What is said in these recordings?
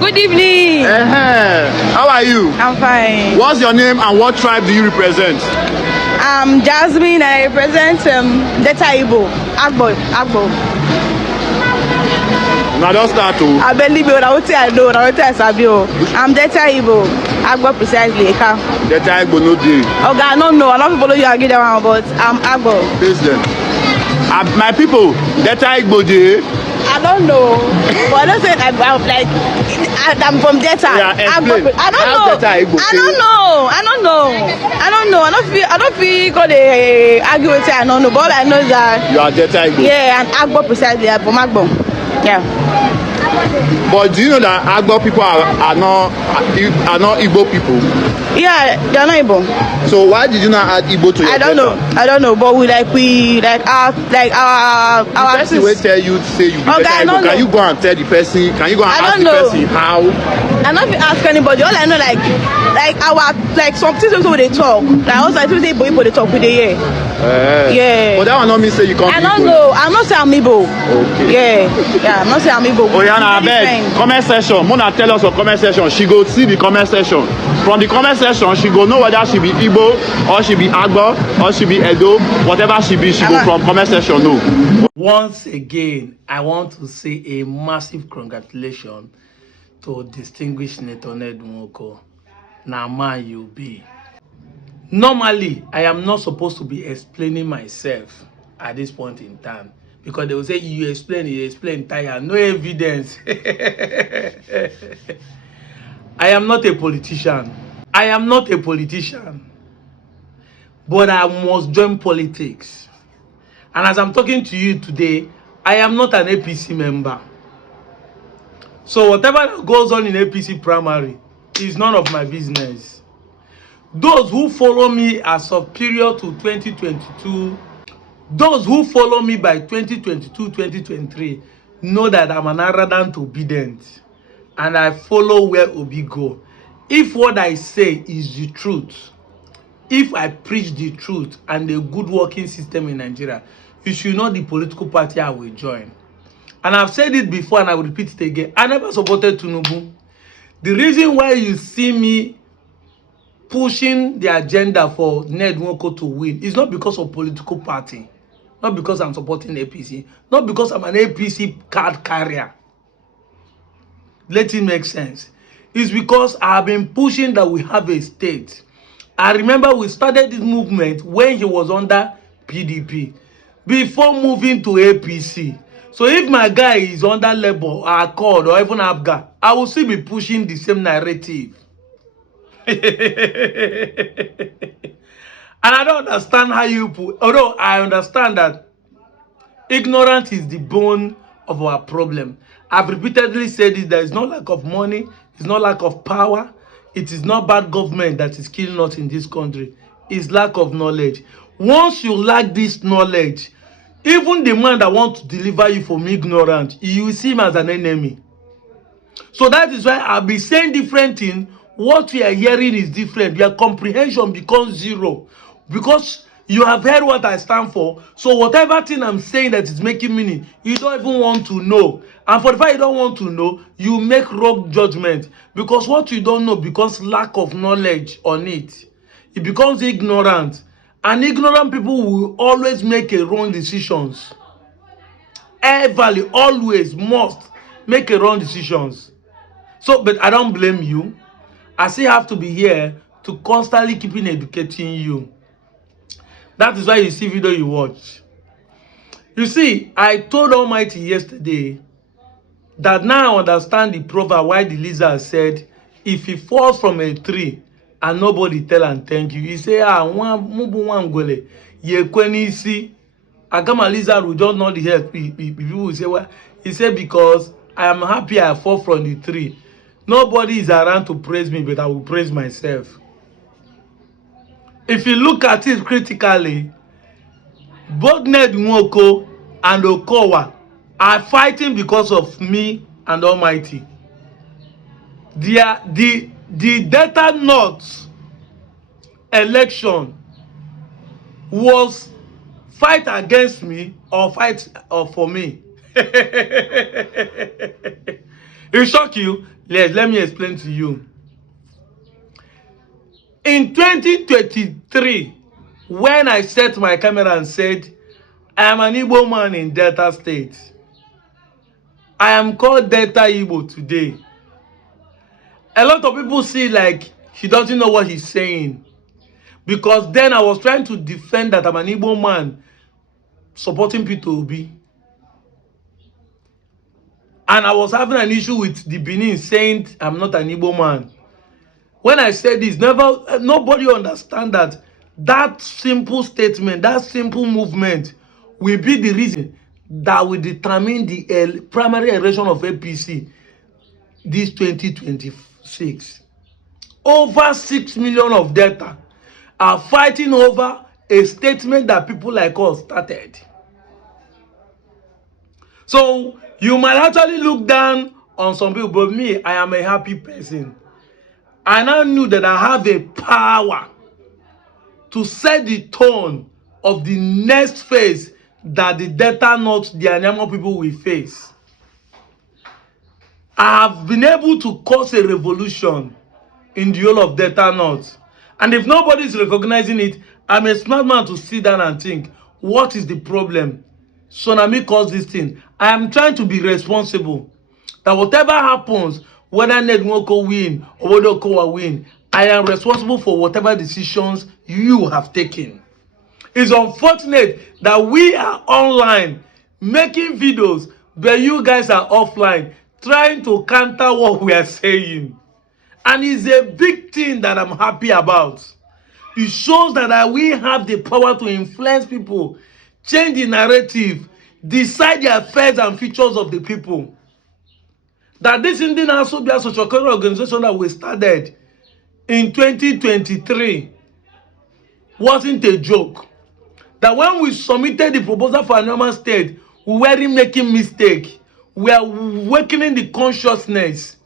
Good evening. How are you? I'm fine. What's your name and what tribe do you represent? I'm Jasmine. I represent Delta Igbo. Agbo. Now don't start to. I believe you. I know. I'm Delta Igbo. Agbo precisely. Delta Igbo no dey. Okay, I don't know. I don't follow you again, but I'm Agbo. Face them. My people, Delta Igbo dey. I don't know, but I don't say I'm like I'm from Delta. Yeah, explain. I don't know. I don't feel God argue with I don't know, but all I know is that You are Delta Igbo. yeah, and Agbo precisely. I'm from Agbo. Yeah. But do you know that Agbo people are not Igbo people? Yeah, they're not Igbo. So why did you not add Igbo to your I don't know, but our The person will tell you say you be Okay, Delta Igbo. Can you go and tell the person? Can you go and ask the person how? I not ask anybody. All I know like our some things wey they talk. Like also I think say Igbo they talk with the hear. Yeah. But that one not mean say you can't. I don't know. I'm not saying I'm Igbo. Okay. Yeah. I'm not saying I'm Igbo. Oh yeah, now beg. Comment section. Mona tell us for comment section. She go see the comment section. From the comment section, she go know whether she be Igbo or she be Agbo or she be Edo. Whatever she be, she go from comment section. No. Once again, I want to say a massive congratulations to distinguished Senator Ned Nwoko. Now man you be. Normally, I am not supposed to be explaining myself at this point in time because they will say you explain tire, no evidence. I am not a politician. But I must join politics. And as I'm talking to you today, I am not an APC member. So whatever that goes on in APC primary is none of my business. Those who follow me as of period to 2022, those who follow me by 2022, 2023, know that I'm an ardent obedient. And I follow where Obi go. If what I say is the truth, if I preach the truth and a good working system in Nigeria, you should know the political party I will join. And I've said it before and I will repeat it again. I never supported Tinubu. The reason why you see me pushing the agenda for Ned Nwoko to win is not because of political party, not because I'm supporting APC, not because I'm an APC card carrier. Let it make sense. It's because I have been pushing that we have a state. I remember we started this movement when he was under PDP before moving to APC. So if my guy is under Labour, Accord, or even Abga, I will still be pushing the same narrative. And I don't understand how you put, although I understand that ignorance is the bone of our problem. I've repeatedly said this, there is no lack of money, it's not lack of power, it is not bad government that is killing us in this country. It's lack of knowledge. Once you lack this knowledge, even the man that wants to deliver you from ignorance, you see him as an enemy. So that is why I'll be saying different things. What we are hearing is different. Your comprehension becomes zero. Because you have heard what I stand for. So whatever thing I'm saying that is making meaning, you don't even want to know. And for the fact you don't want to know, you make wrong judgment. Because what you don't know becomes lack of knowledge on it. It becomes ignorant. And ignorant people will always make a wrong decisions. Everly, always, must make a wrong decisions. So, but I don't blame you. I still have to be here to constantly keeping educating you. That is why you see video you watch. You see, I told Almighty yesterday that now I understand the proverb why the lizard said, if he falls from a tree and nobody tell and thank you, he say, mubu wangwele, ye kweni si, agama lizard will just not the head. People will say, well, he said, because I am happy I fall from the tree. Nobody is around to praise me, but I will praise myself. If you look at it critically, both Ned Nwoko and Okowa are fighting because of me and Almighty. The Delta North election was fight against me or fight for me. It shock you? Yes, let me explain to you. In 2023, when I set my camera and said, I am an Igbo man in Delta State. I am called Delta Igbo today. A lot of people see like he doesn't know what he's saying. Because then I was trying to defend that I'm an Igbo man supporting Peter Obi. And I was having an issue with the Benin saying I'm not an Igbo man. When I said this, nobody understand that simple statement, that simple movement will be the reason that will determine the primary election of APC this 2026. Over 6 million of data are fighting over a statement that people like us started. So you might actually look down on some people, but me, I am a happy person. I now knew that I have a power to set the tone of the next phase that the Delta North, the Anyama people will face. I have been able to cause a revolution in the whole of Delta North. And if nobody is recognizing it, I'm a smart man to sit down and think, what is the problem? Tsunami caused this thing. I am trying to be responsible. That whatever happens, whether Nedwoko win or whether Okowa win, I am responsible for whatever decisions you have taken. It's unfortunate that we are online making videos, but you guys are offline trying to counter what we are saying. And it's a big thing that I'm happy about. It shows that we have the power to influence people, change the narrative, decide the affairs and futures of the people. That this Indian Asobia social organization that we started in 2023 wasn't a joke. That when we submitted the proposal for Anyama State, we weren't making mistake. We are awakening the consciousness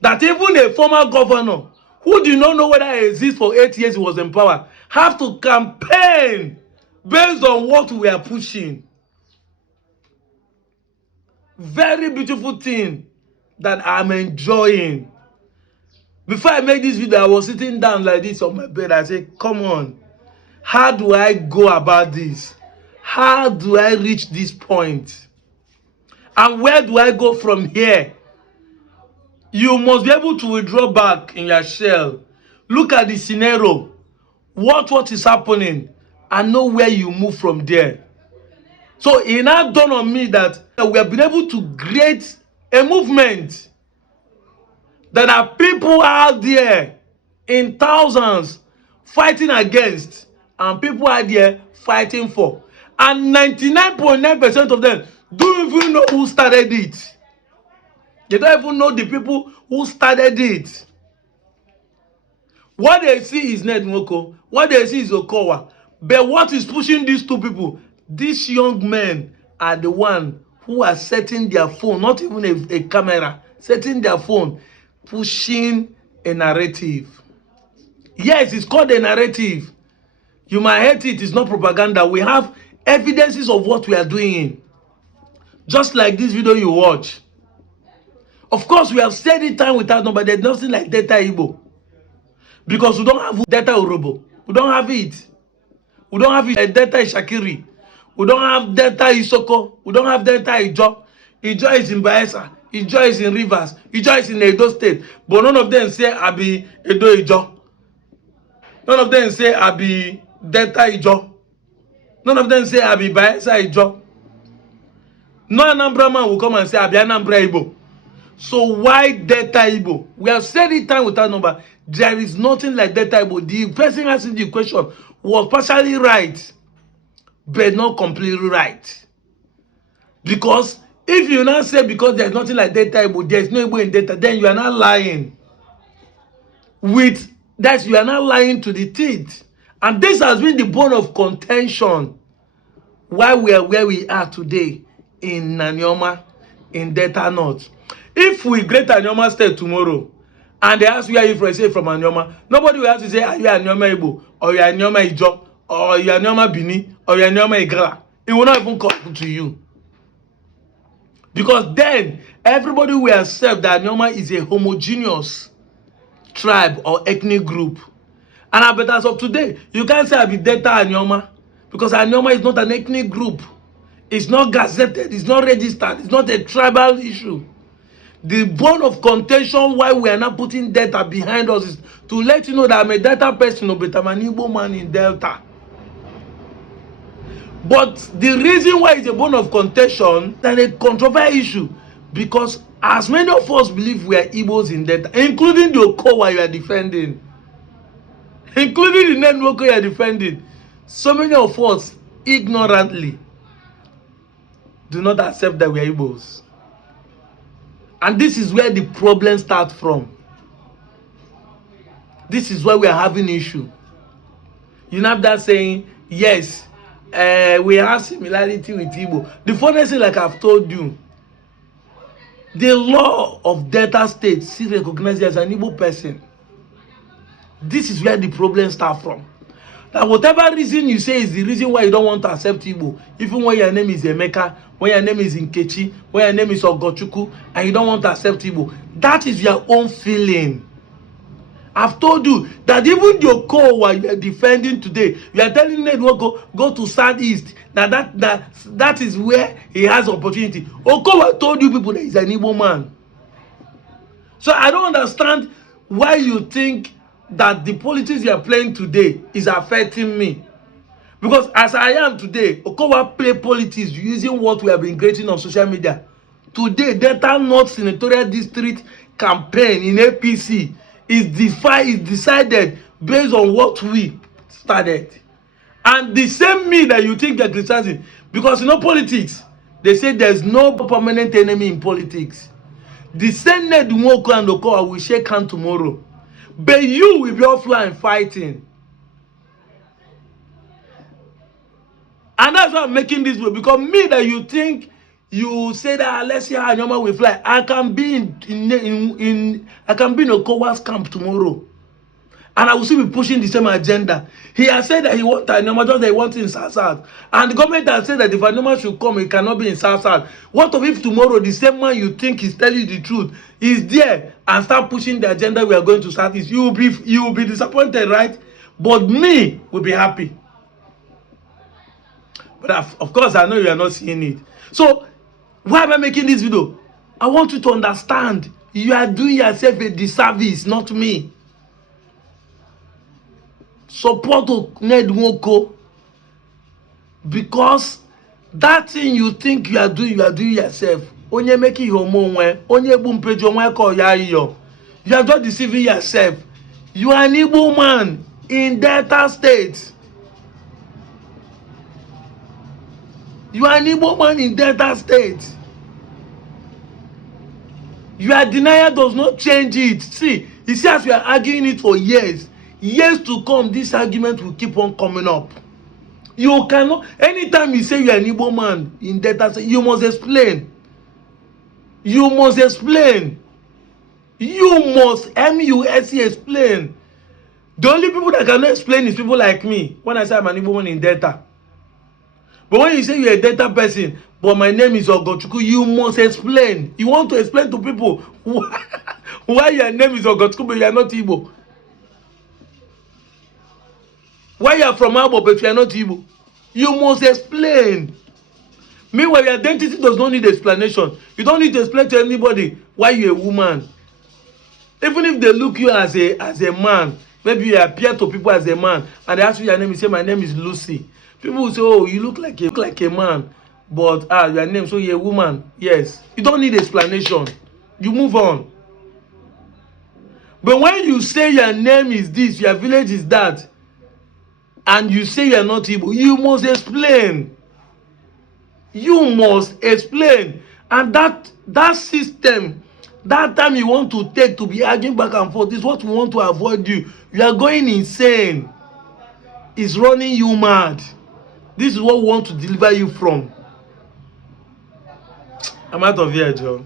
that even a former governor who did not know whether it exists for 8 years he was in power have to campaign based on what we are pushing. Very beautiful thing that I'm enjoying. Before I made this video, I was sitting down like this on my bed. I said, come on, how do I go about this? How do I reach this point? And where do I go from here? You must be able to withdraw back in your shell. Look at the scenario. What is happening? And know where you move from there. So it now dawned on me that we have been able to create a movement. That are people out there in thousands fighting against. And people out there fighting for. And 99.9% of them don't even know who started it. They don't even know the people who started it. What they see is Nedwoko. What they see is Okowa. But what is pushing these two people? These young men are the one who are setting their phone, not even a camera, setting their phone, pushing a narrative. Yes, it's called a narrative. You might hate it, it's not propaganda. We have evidences of what we are doing. Just like this video you watch. Of course, we have said it time without number. There's nothing like Delta Igbo. Because we don't have Delta Urobo. We don't have it. We don't have it. Delta Ishakiri. We don't have Delta Isoko. We don't have Delta Ijo. Ijo is in Bayelsa. Ijo is in Rivers. Ijo is in Edo State. But none of them say I be Edo Ijo. None of them say I be Delta Ijo. None of them say I be Bayelsa Ijo. No Anambra man will come and say I be Anambra Igbo. So why Delta Igbo? We have said it time without number. There is nothing like Delta Igbo. The person asking the question was partially right, but not completely right. Because if you now say because there's nothing like Delta Igbo, there's no Igbo in Delta, then you are not lying. With that, you are not lying to the teeth. And this has been the bone of contention why we are where we are today in Anyama, in Delta North. If we great Anyama State tomorrow, and they ask where you from, say from Anyama, nobody will have to say, are you Anyama Igbo, or you are Anyama Ijo, or you are Anyama Bini, or you are Anyama Igala. It will not even come to you. Because then, everybody will accept that Anyoma is a homogeneous tribe or ethnic group. And but as of today, you can't say I be Delta Anyoma, because Anyoma is not an ethnic group. It's not gazetted, it's not registered, it's not a tribal issue. The bone of contention why we are not putting Delta behind us is to let you know that I'm a Delta person, but I'm an Igbo man in Delta. But the reason why it's a bone of contention than a controversial issue, because as many of us believe we are Igbos in Delta, including the Okowa you are defending, including the Nenwoko you are defending, so many of us ignorantly do not accept that we are Igbos. And this is where the problem starts from. This is why we are having issue. You know that saying, yes, we have similarity with Igbo. The funny thing, like I've told you, the law of Delta State still recognizes you as an Igbo person. This is where the problem starts from. That whatever reason you say is the reason why you don't want to accept Igbo, even when your name is Emeka, when your name is Nkechi, when your name is Ogochukwu, and you don't want to accept Igbo, that is your own feeling. I've told you that even your Okowa you are defending today, you are telling them go to Southeast. Now that is where he has opportunity. Okowa told you people that he's an Igbo man. So I don't understand why you think that the politics you are playing today is affecting me. Because as I am today, Okowa play politics using what we have been creating on social media. Today, Delta North Senatorial District campaign in APC is decided based on what we started. And the same me that you think you're criticizing, because you know politics, they say there's no permanent enemy in politics. The same Ned Nwoko and Okowa will shake hands tomorrow. But you will be offline fighting. And that's why I'm making this way. Because me that you think you say that let's see how Anyoma will fly. I can be in Okowa's camp tomorrow. And I will still be pushing the same agenda. He has said that he wants Anyoma, just that he wants it in South. And the government has said that if Anyoma should come, it cannot be in South. What if tomorrow the same man you think is telling you the truth is there and start pushing the agenda we are going to Southeast? You will be disappointed, right? But me will be happy. But of course, I know you are not seeing it. So why am I making this video? I want you to understand you are doing yourself a disservice, not me. Support Ned Nwoko, because that thing you think you are doing yourself. Onye making your own way, onye bumpejo way call yo. You are just deceiving yourself. You are an Igbo man in Delta State. You are an Igbo man in Delta State. Your denial does not change it. See, you see, as we are arguing it for years to come, this argument will keep on coming up. You cannot, anytime you say you are an Igbo man in Delta State, you must explain. You must explain. You must, M-U-S-E, explain. The only people that cannot explain is people like me when I say I'm an Igbo man in Delta. But when you say you're a Delta person, but my name is Ogochukwu, you must explain. You want to explain to people why your name is Ogochukwu, but you are not Igbo. Why you are from Igbo, but you are not Igbo. You must explain. Meanwhile, your identity does not need explanation. You don't need to explain to anybody why you're a woman. Even if they look you as a man, maybe you appear to people as a man, and they ask you your name, you say, my name is Lucy. People will say, oh, you look like a man, but your name, so you're a woman. Yes. You don't need explanation. You move on. But when you say your name is this, your village is that, and you say you're not Igbo, you must explain. You must explain. And that system, that time you want to take to be arguing back and forth, is what we want to avoid you. You are going insane. It's running you mad. This is what we want to deliver you from. I'm out of here, John.